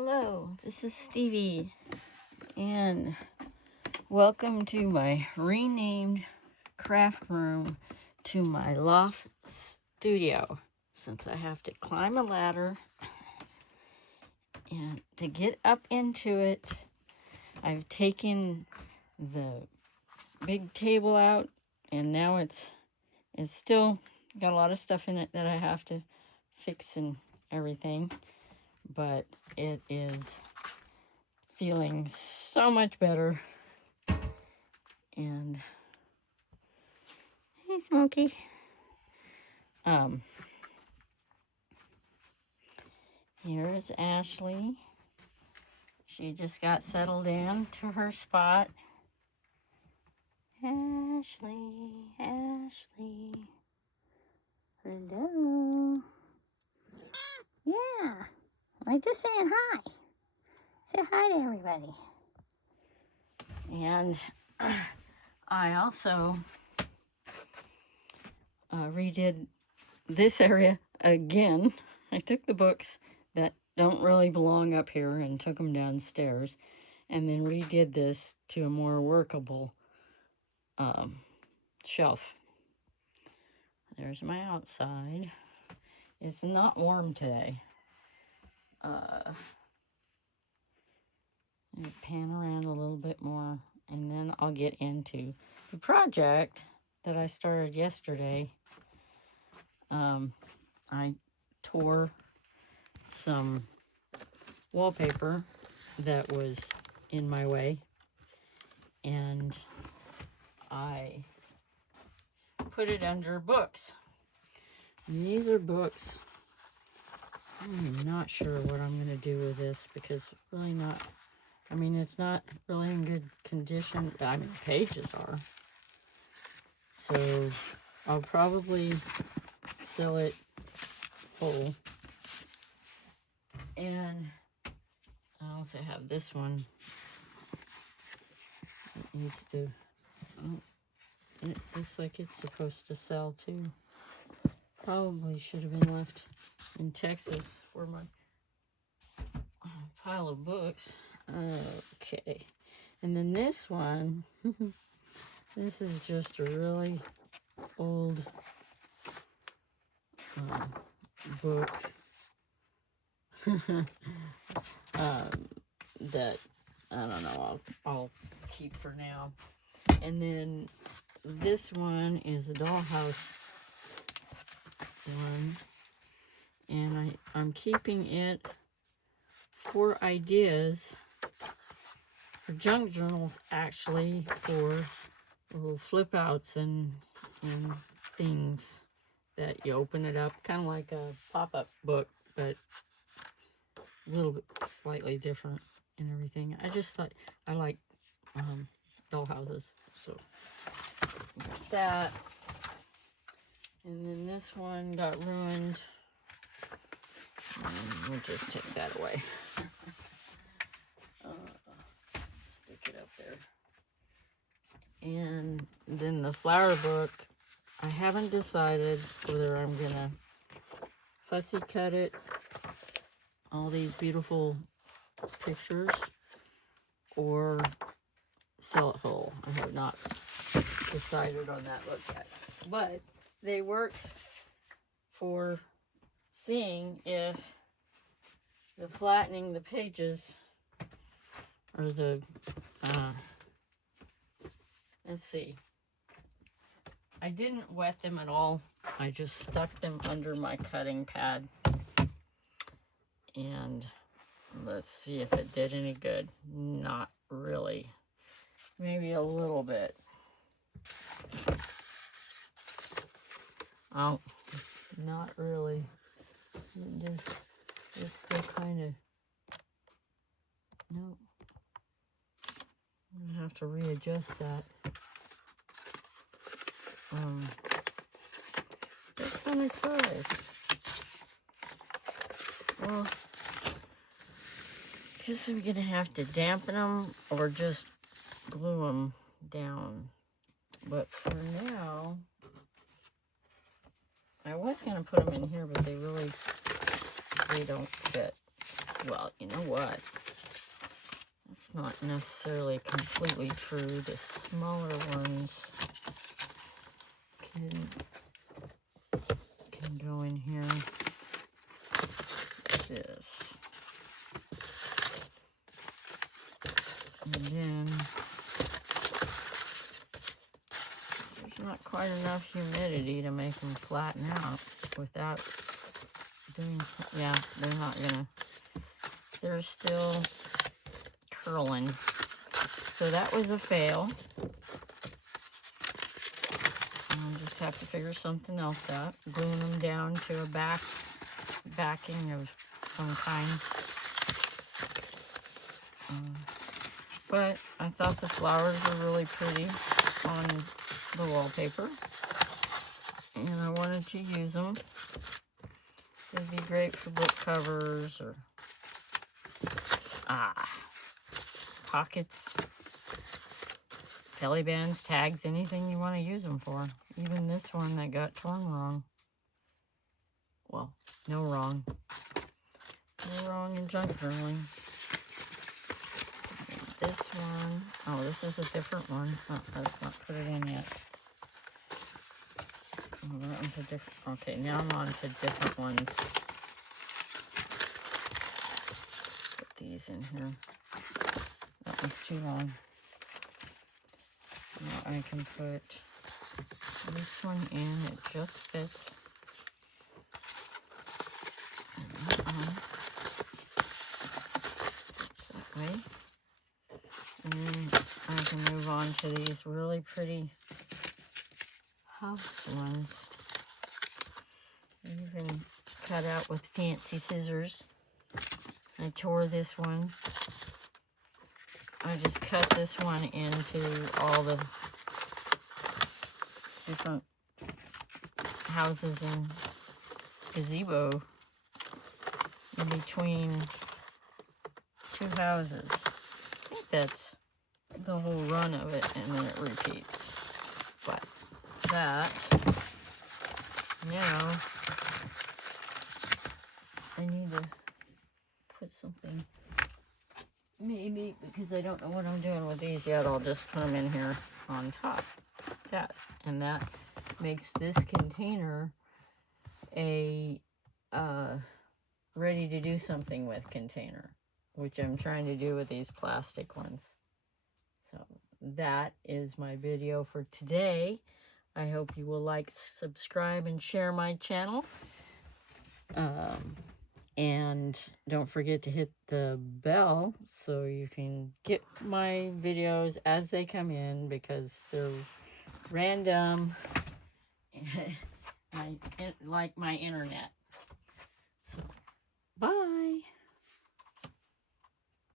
Hello, this is Stevie, and welcome to my renamed craft room to my loft studio, since I have to climb a ladder and to get up into it. I've taken the big table out, and now it's still got a lot of stuff in it that I have to fix and everything, but it is feeling so much better. And hey, Smokey. Here is Ashley. She just got settled in to her spot. Ashley. Hello. Yeah, I'm just saying hi. Say hi to everybody. And I also redid this area again. I took the books that don't really belong up here and took them downstairs, and then redid this to a more workable shelf. There's my outside. It's not warm today. Pan around a little bit more, and then I'll get into the project that I started yesterday. I tore some wallpaper that was in my way, and I put it under books. And these are books. I'm not sure what I'm going to do with this, because really not, I mean, it's not really in good condition. I mean, pages are. So I'll probably sell it whole. And I also have this one. It needs to, oh, it looks like it's supposed to sell too. Probably should have been left in Texas for my pile of books. Okay. And then this one, this is just a really old book that I don't know, I'll keep for now. And then this one is a dollhouse one, and I'm keeping it for ideas for junk journals, actually, for little flip outs and things that you open it up, kind of like a pop-up book, but a little bit slightly different and everything. I just thought I like dollhouses, so I got that. And then this one got ruined. We'll just take that away. Stick it up there. And then the flower book, I haven't decided whether I'm gonna fussy cut it, all these beautiful pictures, or sell it whole. I have not decided on that book yet. But they work for seeing if the flattening the pages, or the, let's see. I didn't wet them at all. I just stuck them under my cutting pad. And let's see if it did any good. Not really. Maybe a little bit. Oh, not really. Just still kind of, no. I'm gonna have to readjust that. Still kind of close. Well, guess I'm gonna have to dampen them or just glue them down. But for now, I was gonna put them in here, but they don't fit. well, you know what? That's not necessarily completely true. The smaller ones can go in here like this. And then there's not quite enough humidity to make them flatten out without doing some, yeah, they're not gonna, they're still curling. So that was a fail. I'll just have to figure something else out. Gluing them down to a backing of some kind. But I thought the flowers were really pretty on the wallpaper, and I wanted to use them. They'd be great for book covers or pockets, belly bands, tags, anything you want to use them for. Even this one that got torn wrong. Well, no wrong. No wrong in junk journaling. This one, oh, this is a different one. Oh, let's not put it in yet. Oh, that one's a different, okay, now I'm on to different ones. Put these in here. That one's too long. Now I can put this one in, it just fits. And that one fits that way. And I can move on to these really pretty house ones. Even cut out with fancy scissors. I tore this one. I just cut this one into all the different houses and gazebo in between two houses. I think that's the whole run of it, and then it repeats. But that, now I need to put something, maybe because I don't know what I'm doing with these yet, I'll just put them in here on top. That, and that makes this container a ready to do something with container, which I'm trying to do with these plastic ones. So that is my video for today. I hope you will like, subscribe, and share my channel. And don't forget to hit the bell so you can get my videos as they come in, because they're random, like my internet.